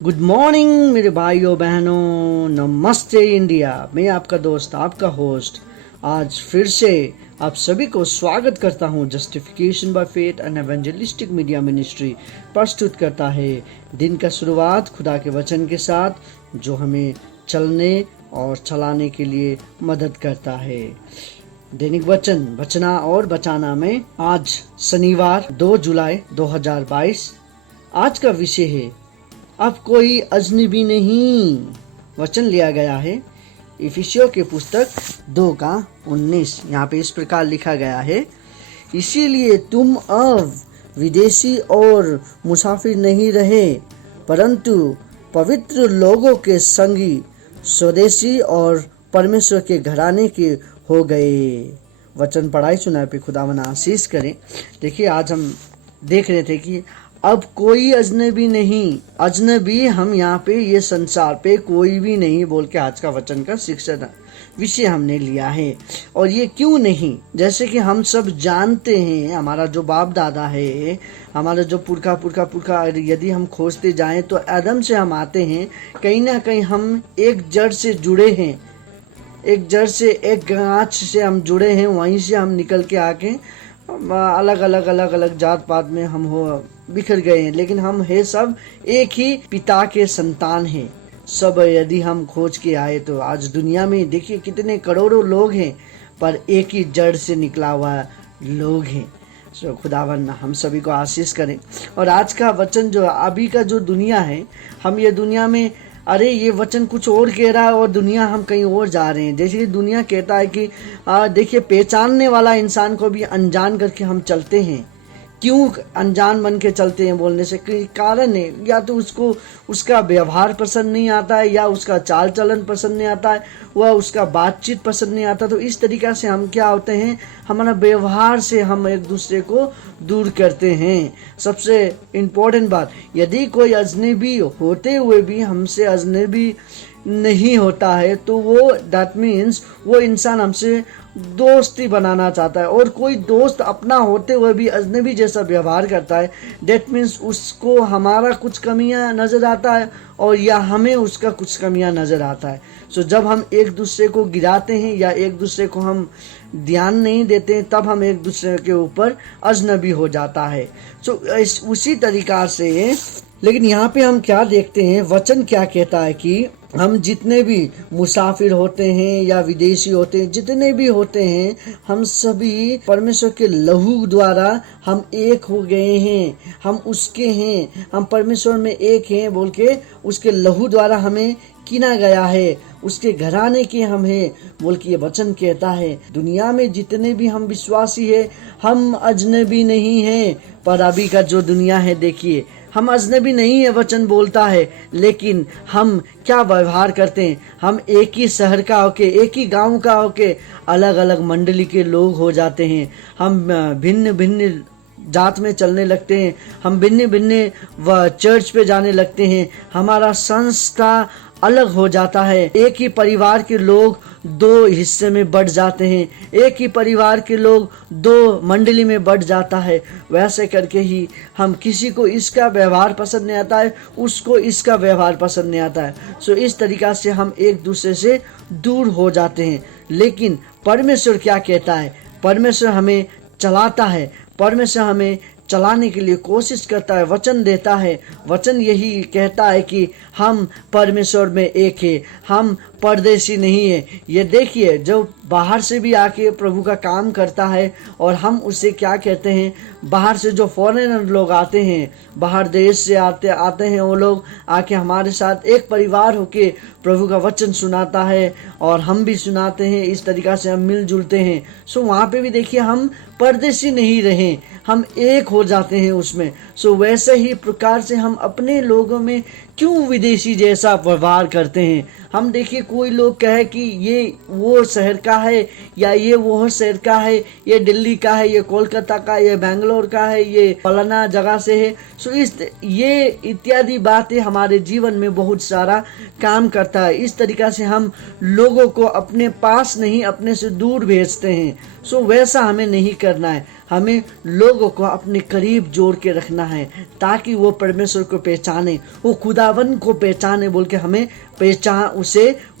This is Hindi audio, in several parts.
गुड मॉर्निंग मेरे भाइयों बहनों, नमस्ते इंडिया। मैं आपका दोस्त, आपका होस्ट आज फिर से आप सभी को स्वागत करता हूं। Justification by faith and evangelistic media ministry प्रस्तुत करता है दिन का शुरुआत खुदा के वचन के साथ, जो हमें चलने और चलाने के लिए मदद करता है। दैनिक वचन बचना और बचाना में आज शनिवार 2 जुलाई 2022। आज का विषय है अब कोई अजनबी नहीं। वचन लिया गया है इफिसियों के पुस्तक 2:19। यहाँ पे इस प्रकार लिखा गया है, इसीलिए तुम अब विदेशी और मुसाफिर नहीं रहे, परंतु पवित्र लोगों के संगी, स्वदेशी और परमेश्वर के घराने के हो गए। वचन पढ़ाई सुनाए पे खुदावन आशीष करें। देखिए, आज हम देख रहे थे कि अब कोई अजनबी नहीं। अजनबी हम यहाँ पे ये संसार पे कोई भी नहीं बोल के आज का वचन का शिक्षण विषय हमने लिया है। और ये क्यों नहीं, जैसे कि हम सब जानते हैं, हमारा जो बाप दादा है, हमारा जो पुरखा यदि हम खोजते जाएं तो आदम से हम आते हैं। कहीं ना कहीं हम एक जड़ से जुड़े हैं, एक जड़ से, एक गांच से हम जुड़े हैं। वहीं से हम निकल के आके अलग अलग जात पात में हम हो बिखर गए हैं, लेकिन हम है सब एक ही पिता के संतान हैं सब। यदि हम खोज के आए तो आज दुनिया में देखिए कितने करोड़ों लोग हैं, पर एक ही जड़ से निकला हुआ लोग हैं। सो खुदावन हम सभी को आशीष करें। और आज का वचन जो अभी का जो दुनिया है, हम ये दुनिया में, अरे ये वचन कुछ और कह रहा है और दुनिया हम कहीं और जा रहे हैं। जैसे दुनिया कहता है कि देखिए, पहचानने वाला इंसान को भी अनजान करके हम चलते हैं। क्यों अनजान बन के चलते हैं बोलने से कारण है, या तो उसको उसका व्यवहार पसंद नहीं आता है, या उसका चाल चलन पसंद नहीं आता है, वह उसका बातचीत पसंद नहीं आता। तो इस तरीक़ा से हम क्या होते हैं, हमारा व्यवहार से हम एक दूसरे को दूर करते हैं। सबसे इम्पोर्टेंट बात, यदि कोई अजनबी होते हुए भी हमसे अजनबी नहीं होता है तो वो दैट मीन्स वो इंसान हमसे दोस्ती बनाना चाहता है। और कोई दोस्त अपना होते हुए भी अजनबी जैसा व्यवहार करता है, दैट मीन्स उसको हमारा कुछ कमियां नज़र आता है और या हमें उसका कुछ कमियां नज़र आता है। सो जब हम एक दूसरे को गिराते हैं या एक दूसरे को हम ध्यान नहीं देते हैं, तब हम एक दूसरे के ऊपर अजनबी हो जाता है। सो उसी तरीक़ा से, लेकिन यहाँ पे हम क्या देखते हैं, वचन क्या कहता है कि हम जितने भी मुसाफिर होते हैं या विदेशी होते हैं, जितने भी होते हैं, हम सभी परमेश्वर के लहू द्वारा हम एक हो गए हैं। हम उसके हैं, हम परमेश्वर में एक हैं बोल के उसके लहू द्वारा हमें किना गया है, उसके घराने के हम हैं बोल के ये वचन कहता है। दुनिया में जितने भी हम विश्वासी हैं, हम अजनबी नहीं हैं। पर अभी का जो दुनिया है, देखिए, हम अजनबी नहीं है वचन बोलता है, लेकिन हम क्या व्यवहार करते हैं। हम एक ही शहर का होके, एक ही गांव का होके अलग अलग मंडली के लोग हो जाते हैं। हम भिन्न भिन्न जात में चलने लगते हैं, हम भिन्न भिन्न चर्च पे जाने लगते हैं। हमारा संस्था अलग हो जाता है। एक ही परिवार के लोग दो हिस्से में बढ़ जाते हैं, एक ही परिवार के लोग दो मंडली में बढ़ जाता है। वैसे करके ही हम, किसी को इसका व्यवहार पसंद नहीं आता है, उसको इसका व्यवहार पसंद नहीं आता है। सो इस तरीक़ा से हम एक दूसरे से दूर हो जाते हैं। लेकिन परमेश्वर क्या कहता है, परमेश्वर हमें चलाता है, परमेश्वर हमें चलाने के लिए कोशिश करता है, वचन देता है। वचन यही कहता है कि हम परमेश्वर में एक है, हम परदेशी नहीं है। ये देखिए, जो बाहर से भी आके प्रभु का काम करता है, और हम उसे क्या कहते हैं, बाहर से जो फॉरेनर लोग आते हैं, बाहर देश से आते हैं, वो लोग आके हमारे साथ एक परिवार होके प्रभु का वचन सुनाता है और हम भी सुनाते हैं। इस तरीक़ा से हम मिलजुलते हैं। सो वहाँ पे भी देखिए, हम परदेशी नहीं रहे, हम एक हो जाते हैं उसमें। सो वैसे ही प्रकार से हम अपने लोगों में क्यों विदेशी जैसा व्यवहार करते हैं। हम देखिए, कोई लोग कहे कि ये वो शहर का है, या ये वो शहर का है, ये दिल्ली का है, ये कोलकाता का, ये बेंगलोर का है, ये फलाना जगह से है। सो ये इत्यादि बातें हमारे जीवन में बहुत सारा काम करता है। इस तरीक़ा से हम लोगों को अपने पास नहीं, अपने से दूर भेजते हैं। सो वैसा हमें नहीं करना है। हमें लोगों को अपने करीब जोड़ के रखना है ताकि वो परमेश्वर को पहचाने, वो खुदावन को पहचाने बोल के हमें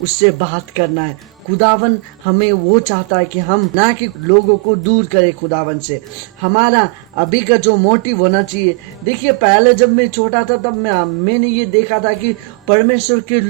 उससे बात करना है। खुदावन हमें वो चाहता है कि हम ना कि लोगों को दूर करें खुदावन से। हमारा अभी का जो मोटिव होना चाहिए, देखिए पहले जब मैं छोटा था तब मैंने ये देखा था कि परमेश्वर के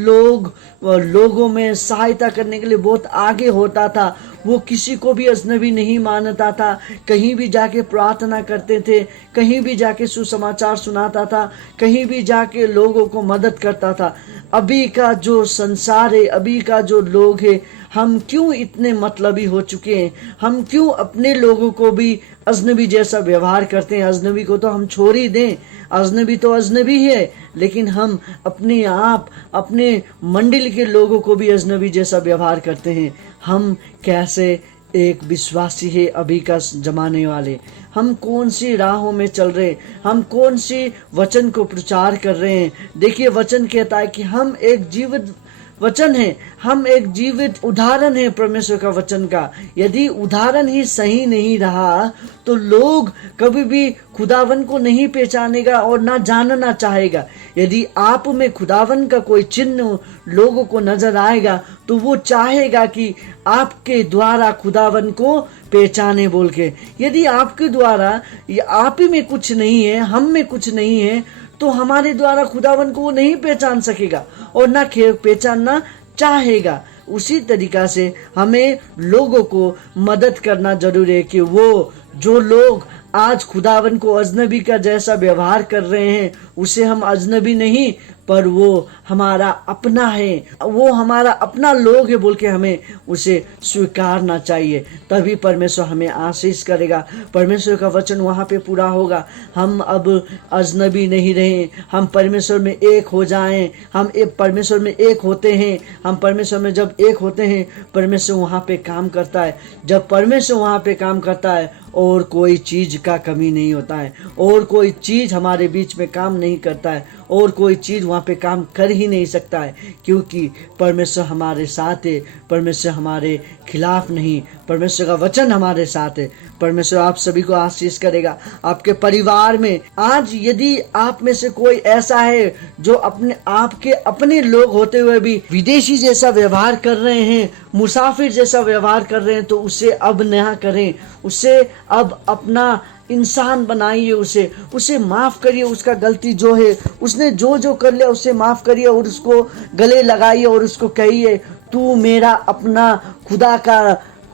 लोगों में सहायता करने के लिए बहुत आगे होता था। वो किसी को भी अजनबी नहीं मानता था, कहीं भी जाके प्रार्थना करते थे, कहीं भी जाके सुसमाचार सुनाता था, कहीं भी जाके लोगों को मदद करता था। अभी का जो संसार है, अभी का जो लोग है, हम क्यों इतने मतलबी हो चुके हैं? हम क्यों अपने लोगों को भी अजनबी जैसा व्यवहार करते हैं? अजनबी को तो हम छोड़ ही दें, अजनबी तो अजनबी है, लेकिन हम अपने मंडल के लोगों को भी अजनबी जैसा व्यवहार करते हैं। हम कैसे एक विश्वासी है अभी का जमाने वाले? हम कौन सी राहों में चल रहे हैं? हम कौन सी वचन को प्रचार कर रहे हैं? देखिए वचन कहता है कि हम एक जीवित वचन है, हम एक जीवित उदाहरण है परमेश्वर का वचन का। यदि उदाहरण ही सही नहीं रहा तो लोग कभी भी खुदावन को नहीं पहचानेगा और ना जानना चाहेगा। यदि आप में खुदावन का कोई चिन्ह लोगों को नजर आएगा तो वो चाहेगा कि आपके द्वारा खुदावन को पहचाने बोल के। यदि आपके द्वारा आप ही में कुछ नहीं है, हम में कुछ नहीं है, तो हमारे द्वारा खुदावन को वो नहीं पहचान सकेगा और ना पहचानना चाहेगा। उसी तरीका से हमें लोगों को मदद करना जरूरी है कि वो जो लोग आज खुदावन को अजनबी का जैसा व्यवहार कर रहे हैं, उसे हम अजनबी नहीं पर वो हमारा अपना है, वो हमारा अपना लोग है बोल के हमें उसे स्वीकारना चाहिए। तभी परमेश्वर हमें आशीष करेगा, परमेश्वर का वचन वहाँ पे पूरा होगा। हम अब अजनबी नहीं रहे, हम परमेश्वर में एक हो जाएं। हम एक परमेश्वर में एक होते हैं। हम परमेश्वर में जब एक होते हैं, परमेश्वर वहाँ पे काम करता है। जब परमेश्वर वहाँ पे काम करता है और कोई चीज का कमी नहीं होता है, और कोई चीज हमारे बीच में काम नहीं करता है, और कोई चीज वहाँ पे काम कर ही नहीं सकता है, क्योंकि परमेश्वर हमारे साथ है। परमेश्वर हमारे खिलाफ नहीं, परमेश्वर का वचन हमारे साथ है। परमेश्वर आप सभी को आशीष करेगा। आपके परिवार में आज यदि आप में से कोई ऐसा है जो आपके अपने लोग होते हुए भी विदेशी जैसा व्यवहार कर रहे हैं, मुसाफिर जैसा व्यवहार कर रहे हैं, तो उसे अब ना करें। उसे अब अपना इंसान बनाइए, उसे माफ करिए। उसका गलती जो है, उसने जो कर लिया उसे माफ करिए और उसको गले लगाइए और उसको कहिए, तू मेरा अपना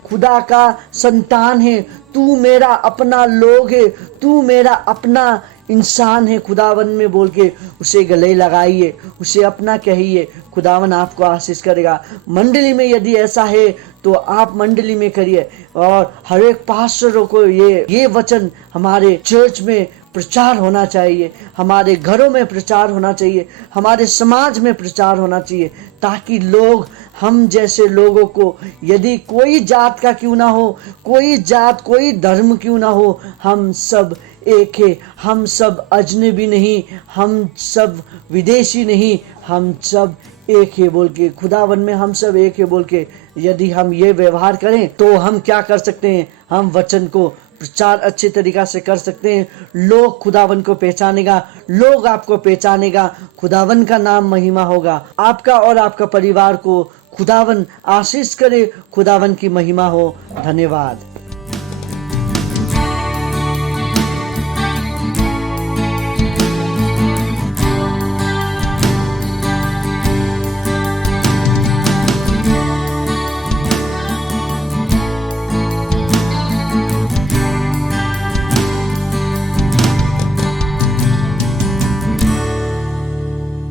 खुदा का संतान है, तू मेरा अपना लोग है, तू मेरा अपना इंसान है खुदावन में बोल के उसे गले लगाइए, उसे अपना कहिए। खुदावन आपको आशीष करेगा। मंडली में यदि ऐसा है तो आप मंडली में करिए, और हर एक पास्टरों को ये वचन हमारे चर्च में प्रचार होना चाहिए, हमारे घरों में प्रचार होना चाहिए, हमारे समाज में प्रचार होना चाहिए, ताकि लोग हम जैसे लोगों को, यदि कोई जात का क्यों ना हो, कोई जात कोई धर्म क्यों ना हो, हम सब एक है। हम सब अजनबी नहीं, हम सब विदेशी नहीं, हम सब एक है बोल के, खुदावन में हम सब एक है बोल के यदि हम ये व्यवहार करें तो हम क्या कर सकते हैं? हम वचन को प्रचार अच्छे तरीका से कर सकते हैं। लोग खुदावन को पहचानेगा, लोग आपको पहचानेगा, खुदावन का नाम महिमा होगा। आपका और आपका परिवार को खुदावन आशीष करे, खुदावन की महिमा हो। धन्यवाद।